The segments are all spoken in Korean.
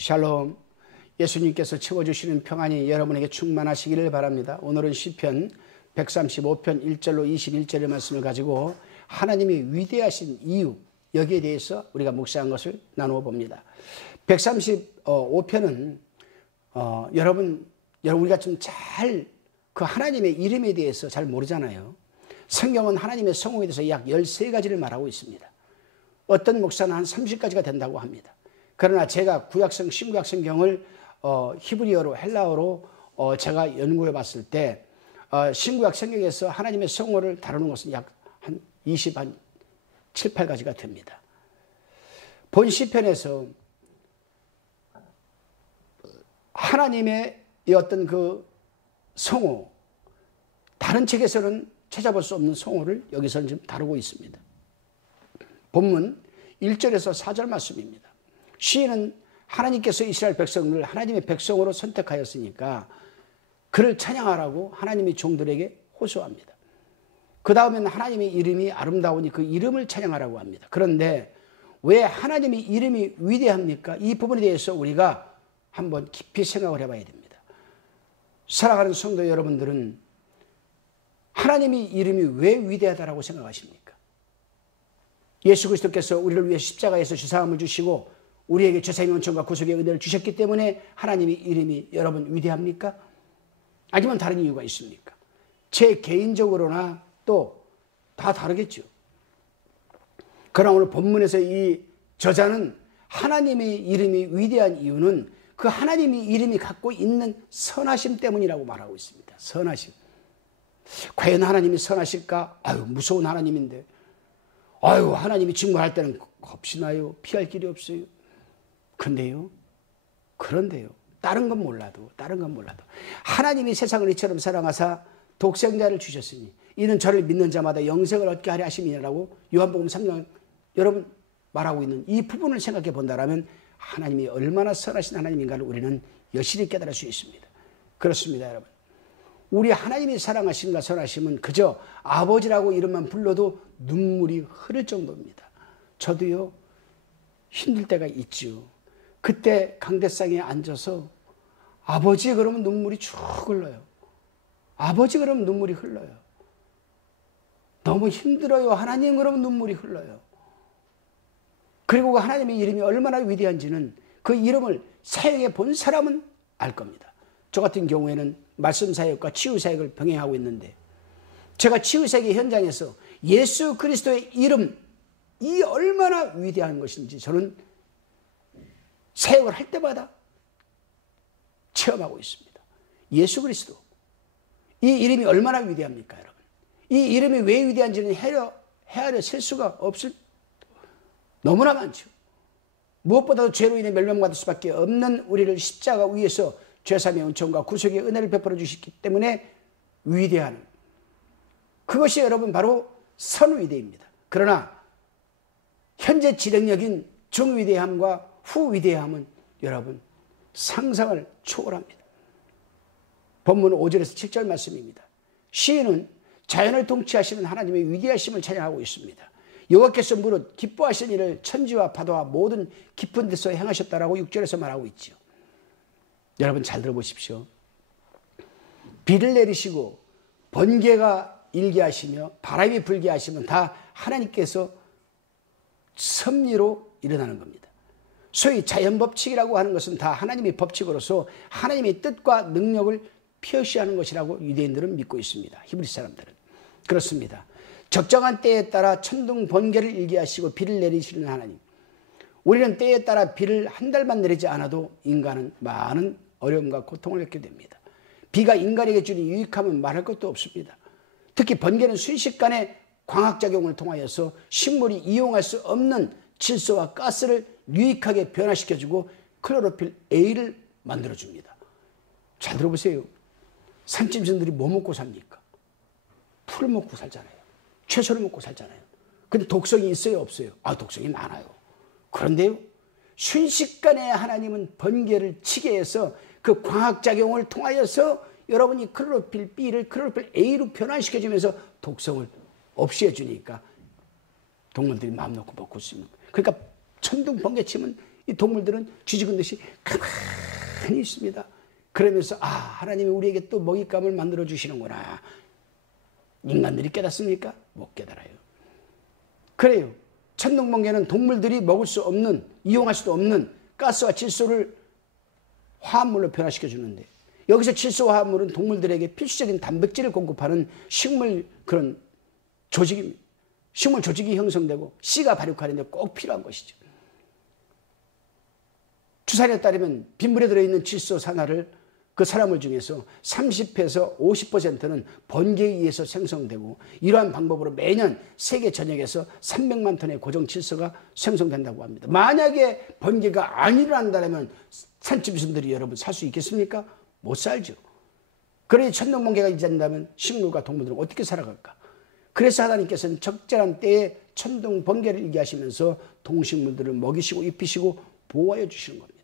샬롬. 예수님께서 채워주시는 평안이 여러분에게 충만하시기를 바랍니다. 오늘은 시편 135편 1절로 21절의 말씀을 가지고 하나님이 위대하신 이유, 여기에 대해서 우리가 묵상한 것을 나누어 봅니다. 135편은 여러분 우리가 좀 잘 그 하나님의 이름에 대해서 잘 모르잖아요. 성경은 하나님의 성호에 대해서 약 13가지를 말하고 있습니다. 어떤 목사는 한 30가지가 된다고 합니다. 그러나 제가 구약성, 신구약 성경을 히브리어로, 헬라어로 제가 연구해 봤을 때 신구약 성경에서 하나님의 성호를 다루는 것은 약 한 7, 8가지가 됩니다. 본 시편에서 하나님의 어떤 그 성호, 다른 책에서는 찾아볼 수 없는 성호를 여기서는 지금 다루고 있습니다. 본문 1절에서 4절 말씀입니다. 시인은 하나님께서 이스라엘 백성을 하나님의 백성으로 선택하였으니까 그를 찬양하라고 하나님이 종들에게 호소합니다. 그 다음에는 하나님의 이름이 아름다우니 그 이름을 찬양하라고 합니다. 그런데 왜 하나님의 이름이 위대합니까? 이 부분에 대해서 우리가 한번 깊이 생각을 해봐야 됩니다. 사랑하는 성도 여러분들은 하나님의 이름이 왜 위대하다고 생각하십니까? 예수 그리스도께서 우리를 위해 십자가에서 죄사함을 주시고 우리에게 죄사함의 은총과 구속의 은혜를 주셨기 때문에 하나님의 이름이 여러분 위대합니까? 아니면 다른 이유가 있습니까? 제 개인적으로나 또 다 다르겠죠. 그러나 오늘 본문에서 이 저자는 하나님의 이름이 위대한 이유는 그 하나님의 이름이 갖고 있는 선하심 때문이라고 말하고 있습니다. 선하심. 과연 하나님이 선하실까? 아유, 무서운 하나님인데. 아유, 하나님이 증거할 때는 겁이 나요. 피할 길이 없어요. 그런데요. 다른 건 몰라도 하나님이 세상을 이처럼 사랑하사 독생자를 주셨으니 이는 저를 믿는 자마다 영생을 얻게 하려 하심이라고 요한복음 3장 여러분 말하고 있는 이 부분을 생각해 본다면 하나님이 얼마나 선하신 하나님인가를 우리는 여실히 깨달을 수 있습니다. 그렇습니다, 여러분. 우리 하나님이 사랑하심과 선하심은 그저 아버지라고 이름만 불러도 눈물이 흐를 정도입니다. 저도요, 힘들 때가 있죠. 그때 강대상에 앉아서 아버지 그러면 눈물이 쭉 흘러요. 아버지 그러면 눈물이 흘러요. 너무 힘들어요. 하나님 그러면 눈물이 흘러요. 그리고 그 하나님의 이름이 얼마나 위대한지는 그 이름을 사역해 본 사람은 알 겁니다. 저 같은 경우에는 말씀 사역과 치유 사역을 병행하고 있는데 제가 치유 사역의 현장에서 예수 그리스도의 이름 이 얼마나 위대한 것인지 저는 사역을 할 때마다 체험하고 있습니다. 예수 그리스도 이 이름이 얼마나 위대합니까, 여러분? 이 이름이 왜 위대한지는 헤아려 셀 수가 없을 너무나 많죠. 무엇보다도 죄로 인해 멸망받을 수밖에 없는 우리를 십자가 위에서 죄사함의 은총과 구속의 은혜를 베풀어 주셨기 때문에 위대한 그것이 여러분 바로 선위대입니다. 그러나 현재 진행력인 중위대함과 후위대함은 여러분 상상을 초월합니다. 본문 5절에서 7절 말씀입니다. 시인은 자연을 통치하시는 하나님의 위대하심을 찬양하고 있습니다. 여호와께서 무릇 기뻐하신 일을 천지와 바다와 모든 깊은 데서 행하셨다라고 6절에서 말하고 있죠. 여러분 잘 들어보십시오. 비를 내리시고 번개가 일게 하시며 바람이 불게 하시면 다 하나님께서 섭리로 일어나는 겁니다. 소위 자연법칙이라고 하는 것은 다 하나님의 법칙으로서 하나님의 뜻과 능력을 표시하는 것이라고 유대인들은 믿고 있습니다. 히브리 사람들은. 그렇습니다. 적정한 때에 따라 천둥 번개를 일게 하시고 비를 내리시는 하나님. 우리는 때에 따라 비를 한 달만 내리지 않아도 인간은 많은 어려움과 고통을 겪게 됩니다. 비가 인간에게 주는 유익함은 말할 것도 없습니다. 특히 번개는 순식간에 광학작용을 통하여서 식물이 이용할 수 없는 질소와 가스를 유익하게 변화시켜주고 클로로필 A를 만들어줍니다. 잘 들어보세요. 산짐승들이 뭐 먹고 삽니까? 풀을 먹고 살잖아요. 채소를 먹고 살잖아요. 근데 독성이 있어요, 없어요? 독성이 많아요. 그런데요, 순식간에 하나님은 번개를 치게 해서 그 광학작용을 통하여서 여러분이 클로로필 B를 클로로필 A로 변환시켜주면서 독성을 없애주니까 동물들이 마음 놓고 먹고 있습니다. 그러니까 천둥 번개 치면 이 동물들은 쥐죽은 듯이 가만히 있습니다. 그러면서 하나님이 우리에게 또 먹잇감을 만들어 주시는구나. 인간들이 깨닫습니까? 못 깨달아요. 그래요. 천둥번개는 동물들이 먹을 수 없는, 이용할 수도 없는 가스와 질소를 화합물로 변화시켜 주는데, 여기서 질소와 화합물은 동물들에게 필수적인 단백질을 공급하는 식물 그런 조직입니다. 식물 조직이 형성되고 씨가 발육하는데 꼭 필요한 것이죠. 추산에 따르면 빗물에 들어있는 질소 산화를 그 산화물 중에서 30에서 50%는 번개에 의해서 생성되고, 이러한 방법으로 매년 세계 전역에서 300만 톤의 고정 질소가 생성된다고 합니다. 만약에 번개가 안 일어난다면 산지부순들이 여러분 살 수 있겠습니까? 못 살죠. 그러니 천둥번개가 일어난다면 식물과 동물들은 어떻게 살아갈까? 그래서 하나님께서는 적절한 때에 천둥번개를 일게 하시면서 동식물들을 먹이시고 입히시고 보호하여 주시는 겁니다.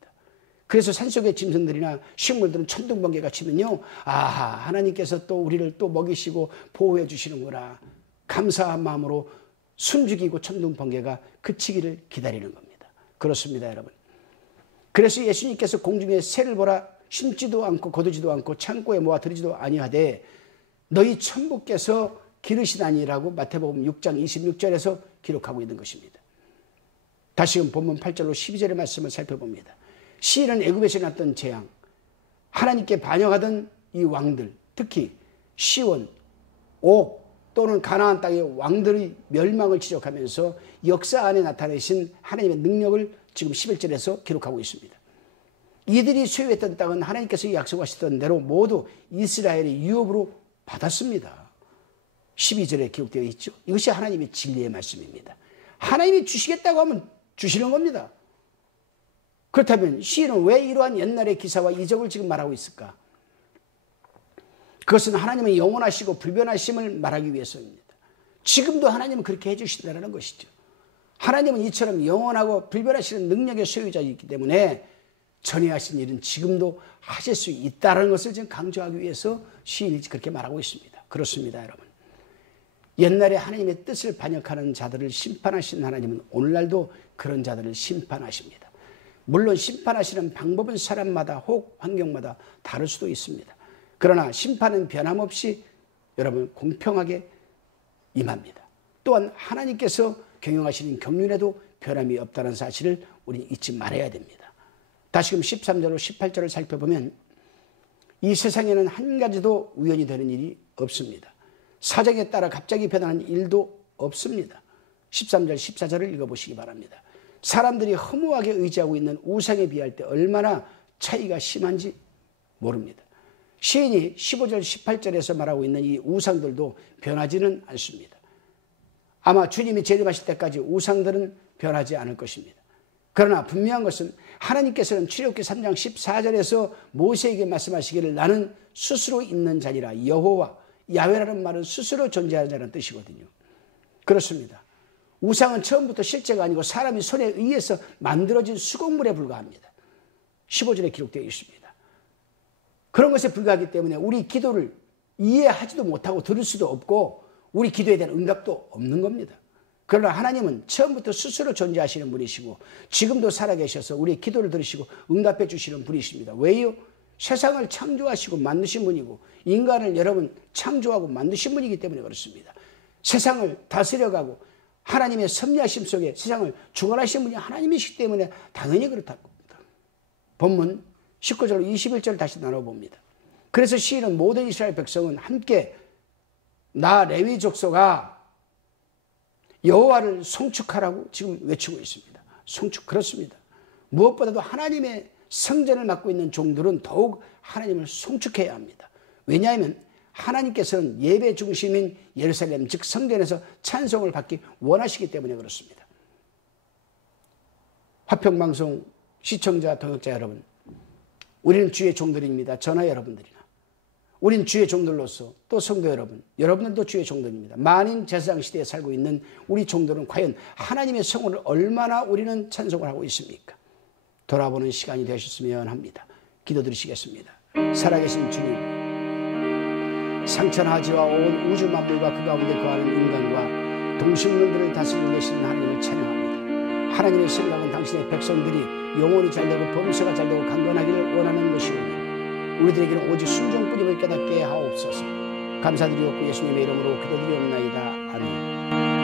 그래서 산속의 짐승들이나 식물들은 천둥번개가 치면요, 하나님께서 또 우리를 또 먹이시고 보호해 주시는구나, 감사한 마음으로 숨죽이고 천둥번개가 그치기를 기다리는 겁니다. 그렇습니다, 여러분. 그래서 예수님께서 공중에 새를 보라, 심지도 않고 거두지도 않고 창고에 모아 들이지도 아니하되 너희 천부께서 기르시다니라고 마태복음 6장 26절에서 기록하고 있는 것입니다. 다시금 본문 8절로 12절의 말씀을 살펴봅니다. 시인은 애굽에서 났던 재앙, 하나님께 반역하던 이 왕들, 특히 시온, 옥 또는 가나안 땅의 왕들의 멸망을 지적하면서 역사 안에 나타내신 하나님의 능력을 지금 11절에서 기록하고 있습니다. 이들이 소유했던 땅은 하나님께서 약속하셨던 대로 모두 이스라엘의 유업으로 받았습니다. 12절에 기록되어 있죠. 이것이 하나님의 진리의 말씀입니다. 하나님이 주시겠다고 하면 주시는 겁니다. 그렇다면 시인은 왜 이러한 옛날의 기사와 이적을 지금 말하고 있을까? 그것은 하나님의 영원하시고 불변하심을 말하기 위해서입니다. 지금도 하나님은 그렇게 해주신다는 것이죠. 하나님은 이처럼 영원하고 불변하시는 능력의 소유자이기 때문에 전에 하신 일은 지금도 하실 수 있다는 것을 지금 강조하기 위해서 시인이 그렇게 말하고 있습니다. 그렇습니다, 여러분. 옛날에 하나님의 뜻을 반역하는 자들을 심판하신 하나님은 오늘날도 그런 자들을 심판하십니다. 물론 심판하시는 방법은 사람마다 혹 환경마다 다를 수도 있습니다. 그러나 심판은 변함없이 여러분 공평하게 임합니다. 또한 하나님께서 경영하시는 경륜에도 변함이 없다는 사실을 우리는 잊지 말아야 됩니다. 다시금 13절로 18절을 살펴보면 이 세상에는 한 가지도 우연히 되는 일이 없습니다. 사정에 따라 갑자기 변하는 일도 없습니다. 13절 14절을 읽어보시기 바랍니다. 사람들이 허무하게 의지하고 있는 우상에 비할 때 얼마나 차이가 심한지 모릅니다. 시인이 15절 18절에서 말하고 있는 이 우상들도 변하지는 않습니다. 아마 주님이 재림하실 때까지 우상들은 변하지 않을 것입니다. 그러나 분명한 것은 하나님께서는 출애굽기 3장 14절에서 모세에게 말씀하시기를 나는 스스로 있는 자니라. 여호와 야훼라는 말은 스스로 존재하는 자라는 뜻이거든요. 그렇습니다. 우상은 처음부터 실제가 아니고 사람이 손에 의해서 만들어진 수공물에 불과합니다. 15절에 기록되어 있습니다. 그런 것에 불과하기 때문에 우리 기도를 이해하지도 못하고 들을 수도 없고 우리 기도에 대한 응답도 없는 겁니다. 그러나 하나님은 처음부터 스스로 존재하시는 분이시고 지금도 살아계셔서 우리의 기도를 들으시고 응답해 주시는 분이십니다. 왜요? 세상을 창조하시고 만드신 분이고 인간을 여러분 창조하고 만드신 분이기 때문에 그렇습니다. 세상을 다스려가고 하나님의 섭리하심 속에 세상을 주관하신 분이 하나님이시기 때문에 당연히 그렇다고 합니다. 본문 19절로 21절을 다시 나눠봅니다. 그래서 시인은 모든 이스라엘 백성은 함께 나 레위 족속아 여호와를 송축하라고 지금 외치고 있습니다. 송축 그렇습니다. 무엇보다도 하나님의 성전을 맡고 있는 종들은 더욱 하나님을 송축해야 합니다. 왜냐하면 하나님께서는 예배 중심인 예루살렘 즉 성전에서 찬송을 받기 원하시기 때문에 그렇습니다. 화평방송 시청자 동역자 여러분, 우리는 주의 종들입니다. 저나 여러분들이나 우린 주의 종들로서 또 성도 여러분, 여러분들도 주의 종들입니다. 만인 제사장 시대에 살고 있는 우리 종들은 과연 하나님의 성호를 얼마나 우리는 찬송을 하고 있습니까? 돌아보는 시간이 되셨으면 합니다. 기도드리시겠습니다. 살아계신 주님, 상천하지와 온 우주 만물과 그 가운데 거하는 인간과 동식물들을 다스리고 계시는 하나님을 찬양합니다. 하나님의 생각은 당신의 백성들이 영혼이 잘되고 범사가 잘되고 강건하기를 원하는 것이오니 우리들에게는 오직 순종뿐임을 깨닫게 하옵소서. 감사드리옵고 예수님의 이름으로 기도드리옵나이다. 아멘.